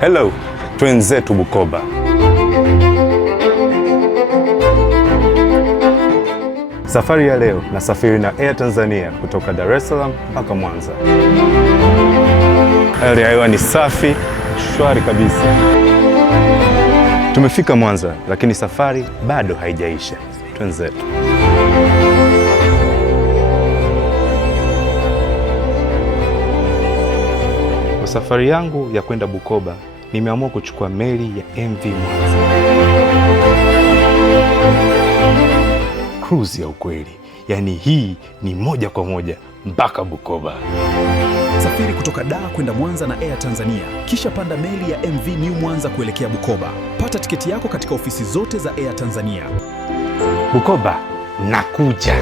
Hello, twenzetu Bukoba. Safari ya leo nasafiri na Air Tanzania kutoka Dar es Salaam mpaka Mwanza. Hali ya hewa ni safi, shwari kabisa. Tumefika Mwanza, lakini safari bado haijaisha. Twenzetu. Kwa safari yangu ya kwenda Bukoba, nimeamua kuchukua meli ya MV Mwanza. Cruise ya ukweli, yaani hii ni moja kwa moja mpaka Bukoba. Safiri kutoka Dar kwenda Mwanza na Air Tanzania, kisha panda meli ya MV New Mwanza kuelekea Bukoba. Pata tiketi yako katika ofisi zote za Air Tanzania. Bukoba, nakuja.